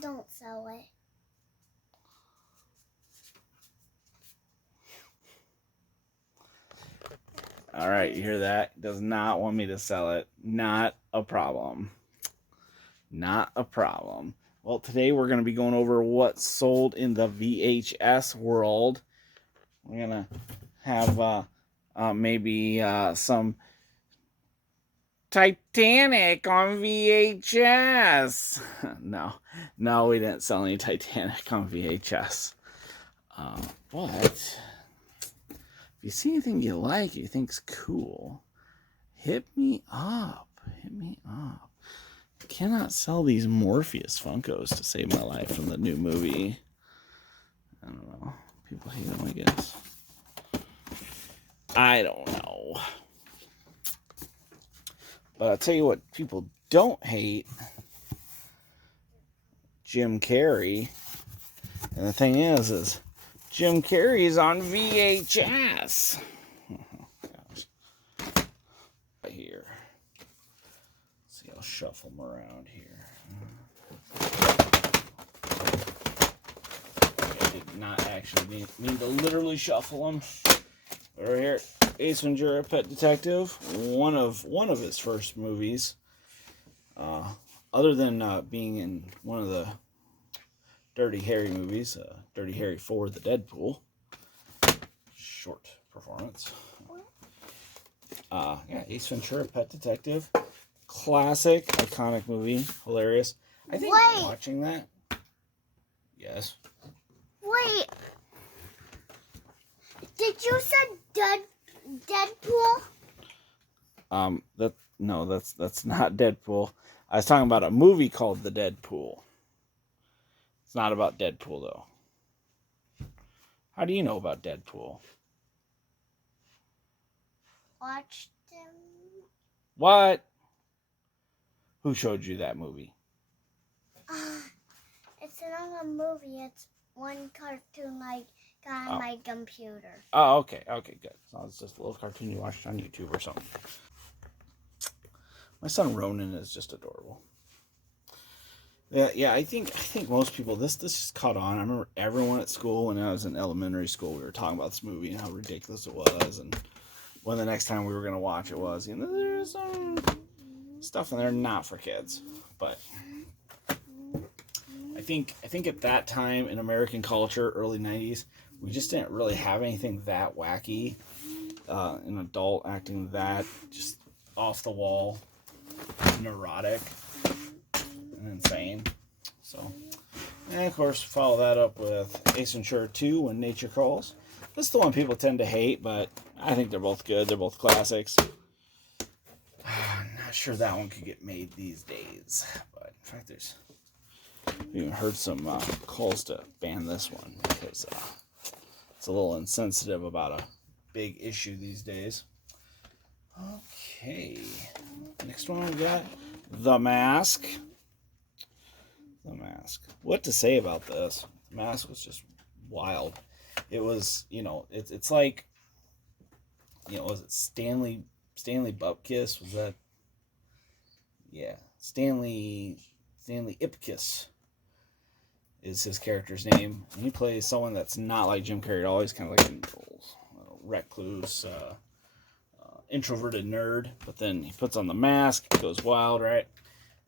don't sell it. All right, you hear that? Does not want me to sell it. Not a problem. Not a problem. Well, today we're going to be going over what's sold in the VHS world. We're going to have maybe some Titanic on VHS. No, we didn't sell any Titanic on VHS. But if you see anything you like, you think's cool, hit me up. Hit me up. I cannot sell these Morpheus Funkos to save my life from the new movie. I don't know. People hate them, I guess. I don't know. But I'll tell you what people don't hate. Jim Carrey. And the thing is Jim Carrey is on VHS. Right here. Let's see, I'll shuffle them around here. I did not actually mean to literally shuffle them. Right here, Ace Ventura, Pet Detective, one of his first movies. Other than being in one of the Dirty Harry movies, Dirty Harry 4, the Deadpool. Short performance. Yeah, Ace Ventura, Pet Detective. Classic, iconic movie. Hilarious. I think watching that. Yes. Wait. Did you say Deadpool? That's not Deadpool. I was talking about a movie called The Deadpool. It's not about Deadpool, though. How do you know about Deadpool? Watched them. What? Who showed you that movie? It's not a movie. It's one cartoon I got on my computer. Oh, okay, good. So it's just a little cartoon you watched on YouTube or something. My son Ronan is just adorable. Yeah. I think most people this just caught on. I remember everyone at school when I was in elementary school, we were talking about this movie and how ridiculous it was, and when the next time we were going to watch it was. You know, there's some stuff in there not for kids, but I think at that time in American culture, early '90s, we just didn't really have anything that wacky. An adult acting that just off the wall, neurotic, and insane. So, and of course, follow that up with Ace Ventura 2, When Nature Calls. This is the one people tend to hate, but I think they're both good. They're both classics. I'm not sure that one could get made these days, but in fact, I've even heard some calls to ban this one because it's a little insensitive about a big issue these days. Okay, next one we got The Mask. The Mask. What to say about this? The Mask was just wild. It was, it's like, was it Stanley Bupkis? Was that? Yeah, Stanley Ipkiss is his character's name. And he plays someone that's not like Jim Carrey at all. He's kind of like a recluse, introverted nerd. But then he puts on the mask, goes wild, right?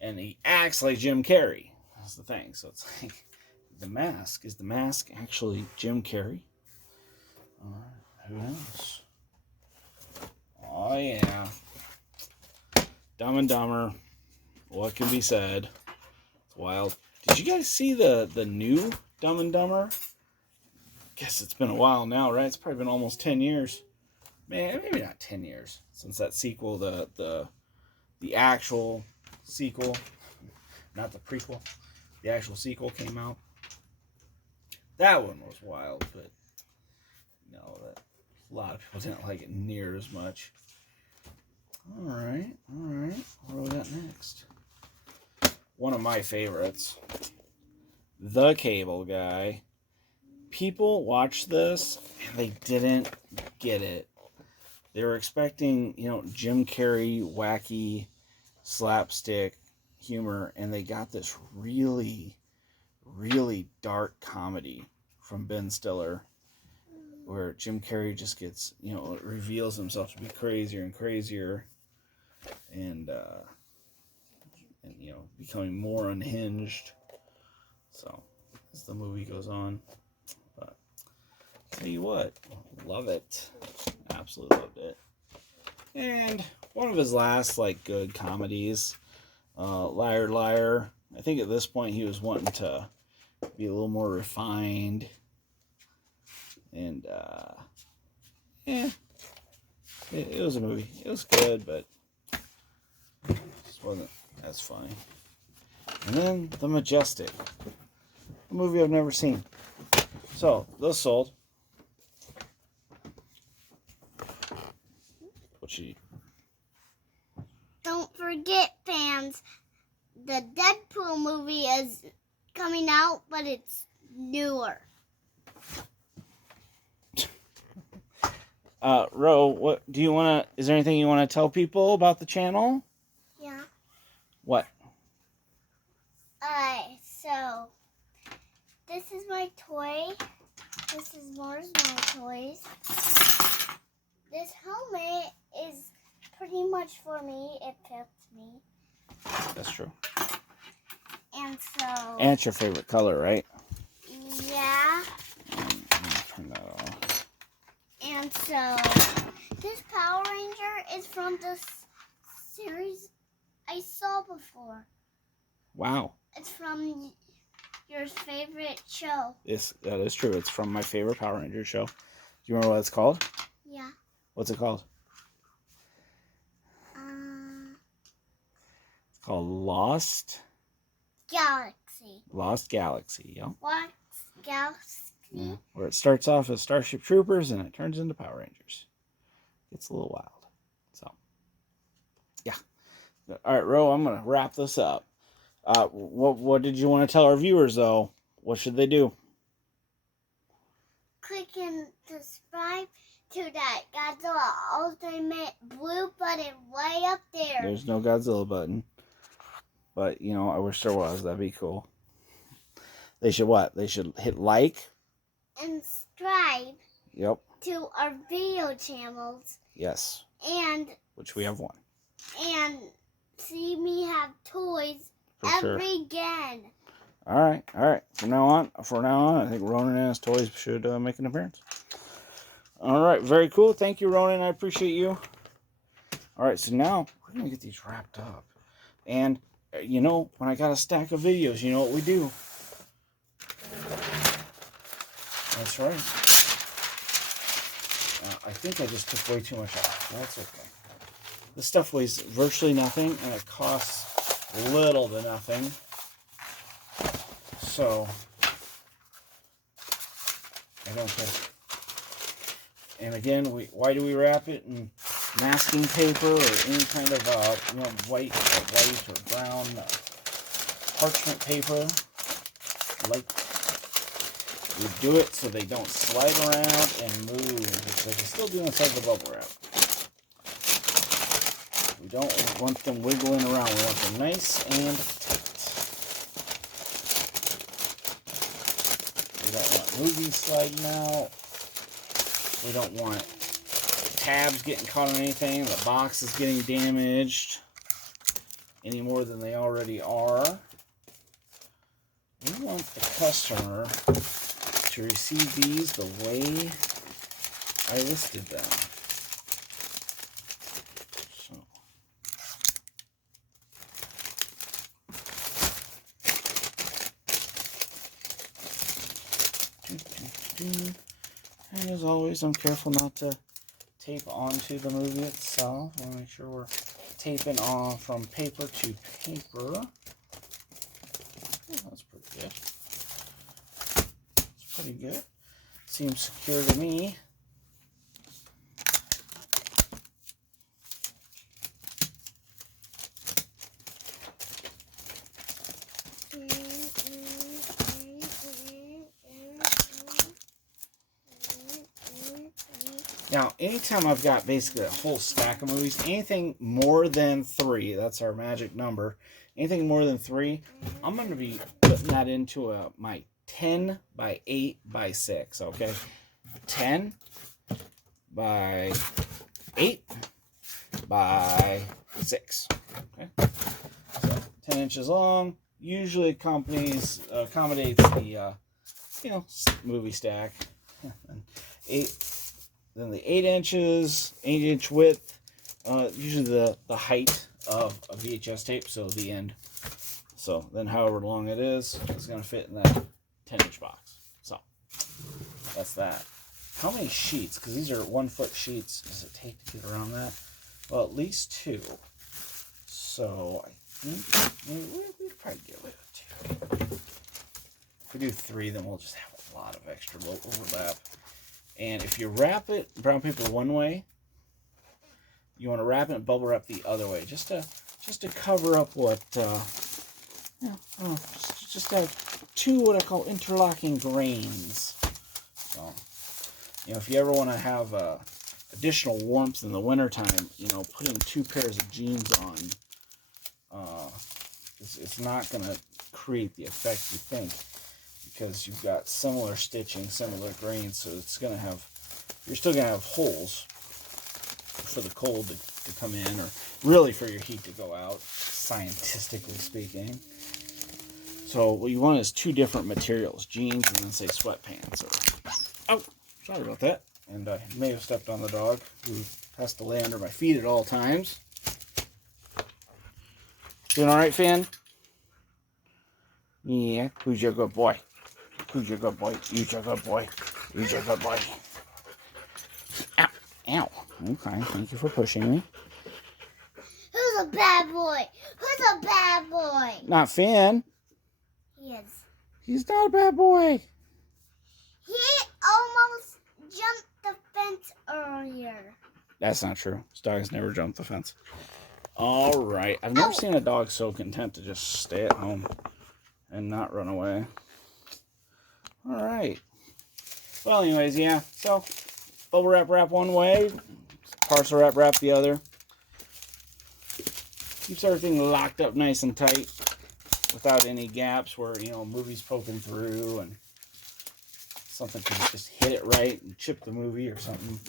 And he acts like Jim Carrey. That's the thing. So it's like, The Mask. Is The Mask actually Jim Carrey? Who knows? Oh, yeah. Dumb and Dumber. What can be said? It's wild. Did you guys see the new Dumb and Dumber? Guess it's been a while now, right? It's probably been almost 10 years. Man, maybe not 10 years since that sequel, the actual sequel, not the prequel. The actual sequel came out. That one was wild, but that a lot of people didn't like it near as much. All right. What do we got next? One of my favorites, The Cable Guy. People watched this and they didn't get it. They were expecting, Jim Carrey wacky slapstick humor, and they got this really, really dark comedy from Ben Stiller, where Jim Carrey just gets, reveals himself to be crazier and crazier, and becoming more unhinged. So, as the movie goes on, but tell you what, love it, absolutely loved it. And one of his last good comedies, Liar Liar. I think at this point he was wanting to be a little more refined, and it was a movie. It was good, but it just wasn't as funny. And then The Majestic, a movie I've never seen. So those sold. What you? Don't forget, fans, the Deadpool movie is coming out, but it's newer. Ro, what do you want to? Is there anything you want to tell people about the channel? Yeah. What? So this is my toy. This is more of my toys. This helmet is pretty much for me. It fits me. That's true. And so. And it's your favorite color, right? Yeah. Turn that off. And so, this Power Ranger is from this series I saw before. Wow. It's from your favorite show. Yes, that is true. It's from my favorite Power Ranger show. Do you remember what it's called? Yeah. What's it called? It's called Lost Galaxy. Lost Galaxy. Yeah. What? Galaxy? Yeah. Where it starts off as Starship Troopers and it turns into Power Rangers. It's a little wild. So, yeah. All right, Ro, I'm going to wrap this up. What did you want to tell our viewers, though? What should they do? Click and subscribe to that Godzilla Ultimate blue button way up there. There's no Godzilla button. But, I wish there was. That'd be cool. They should what? They should hit like. And subscribe. Yep. To our video channels. Yes. And. Which we have one. And see me have toys again. All right. From now on, I think Ronan and his toys should make an appearance. All right. Very cool. Thank you, Ronan. I appreciate you. All right. So now we're going to get these wrapped up. And, when I got a stack of videos, you know what we do? That's right. I think I just took way too much off. That's okay. This stuff weighs virtually nothing, and it costs little to nothing. So, I don't care. And again, why do we wrap it in masking paper or any kind of white or brown parchment paper? We do it so they don't slide around and move. They can still do inside the bubble wrap. We don't want them wiggling around. We want them nice and tight. We don't want movies sliding out. We don't want tabs getting caught on anything. The box is getting damaged any more than they already are. We want the customer to receive these the way I listed them. So. And as always, I'm careful not to tape onto the movie itself. I want to make sure we're taping on from paper to paper. Oh, that's pretty good. It's pretty good. Seems secure to me. Now, anytime I've got basically a whole stack of movies, anything more than 3, that's our magic number, anything more than 3, I'm going to be putting that into my 10 by 8 by 6, okay? 10 by 8 by 6, okay? So, 10 inches long, usually accommodates the, movie stack. And 8, then the 8 inches, 8-inch width, usually the height of a VHS tape, so the end. So then however long it is going to fit in that 10-inch box. So that's that. How many sheets? Because these are 1-foot sheets. Does it take to get around that? Well, at least 2. So I think we could probably get away with 2. If we do 3, then we'll just have a lot of extra overlap. And if you wrap it brown paper one way, you want to wrap it and bubble wrap the other way, just to cover up what just have 2 what I call interlocking grains. So, if you ever want to have additional warmth in the wintertime, putting 2 pairs of jeans on, it's not going to create the effect you think, because you've got similar stitching, similar grains, so you're still going to have holes for the cold to come in, or really for your heat to go out, scientifically speaking. So what you want is 2 different materials, jeans and then say sweatpants. Oh, sorry about that. And I may have stepped on the dog, who has to lay under my feet at all times. Doing all right, Finn? Yeah, who's your good boy? Who's your good boy? Who's your good boy? Who's your good boy? Ow. Ow. Okay, thank you for pushing me. Who's a bad boy? Who's a bad boy? Not Finn. He is. He's not a bad boy. He almost jumped the fence earlier. That's not true. This dog has never jumped the fence. All right. I've never seen a dog so content to just stay at home and not run away. All right. Well, anyways, yeah. So, bubble wrap one way, parcel wrap the other. Keeps everything locked up nice and tight without any gaps where, movie's poking through and something could just hit it right and chip the movie or something.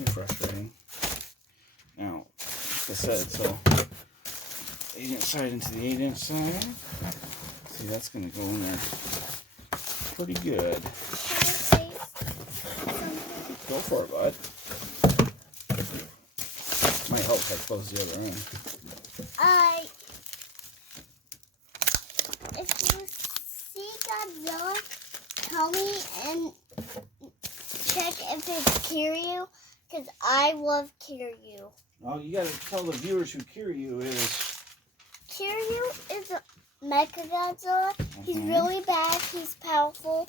It's frustrating. Now, like I said, so 8-inch side into the 8-inch side. See, that's going to go in there pretty good. Go for it, bud. Might help if I close the other end. If you see Godzilla, tell me and check if it's Kiryu, because I love Kiryu. Well, you got to tell the viewers who Kiryu is. Kiryu is a Mechagodzilla. He's really bad. He's powerful.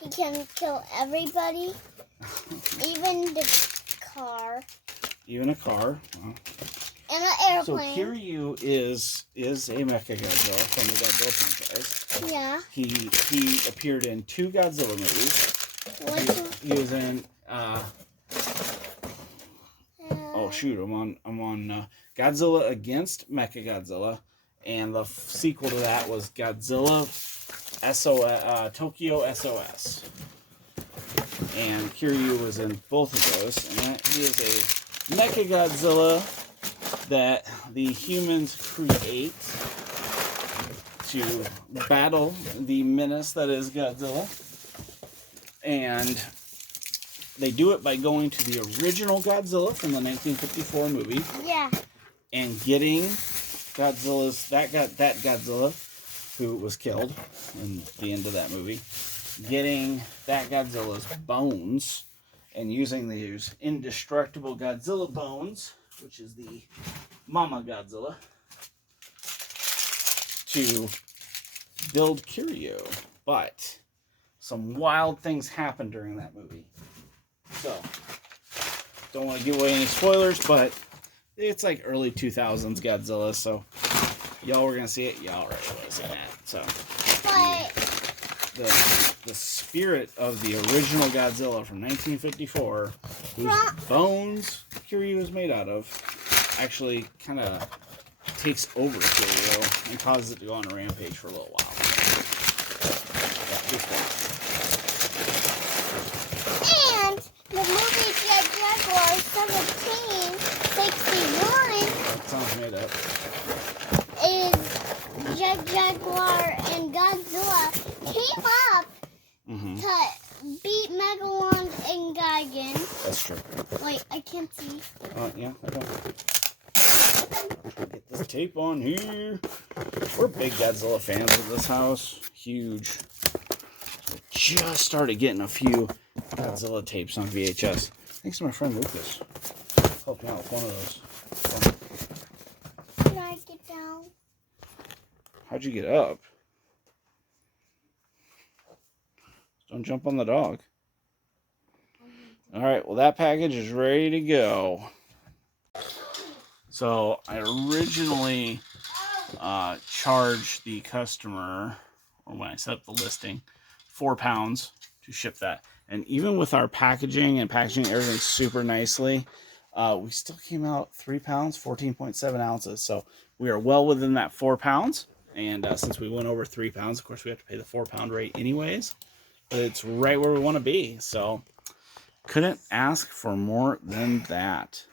He can kill everybody, even the car. Even a car. Well. And an airplane. So Kiryu is a Mechagodzilla from the Godzilla franchise. Yeah. He appeared in 2 Godzilla movies. He was in I'm on Godzilla Against Mechagodzilla, and the sequel to that was Godzilla Tokyo SOS. And Kiryu was in both of those, and he is a Mechagodzilla that the humans create to battle the menace that is Godzilla. And they do it by going to the original Godzilla from the 1954 movie. Yeah. And getting that Godzilla who was killed in the end of that movie, getting that Godzilla's bones and using these indestructible Godzilla bones, which is the Mama Godzilla, to build Kiryu. But some wild things happened during that movie. So, don't want to give away any spoilers, but it's like early 2000s Godzilla, so y'all were going to see it. Y'all already would have seen that. So, But the spirit of the original Godzilla from 1954 whose bones Curie was made out of, actually kind of takes over Curie and causes it to go on a rampage for a little while. And the movie Jet Jaguar 1769 That sounds made up. is Jet Jaguar and Godzilla team up to beat Megalon and Gigan. That's true. Wait, I can't see. Yeah, I don't. Get this tape on here. We're big Godzilla fans of this house. Huge. Just started getting a few Godzilla tapes on VHS. Thanks to my friend Lucas. Helped me out with one of those. Can I get down? How'd you get up? Don't jump on the dog. Alright, well that package is ready to go. So I originally charged the customer, or when I set up the listing, £4 to ship that. And even with our packaging and packaging everything super nicely, we still came out £3, 14.7 ounces. So we are well within that £4. And since we went over £3, of course, we have to pay the £4 rate anyways. But it's right where we want to be. So couldn't ask for more than that.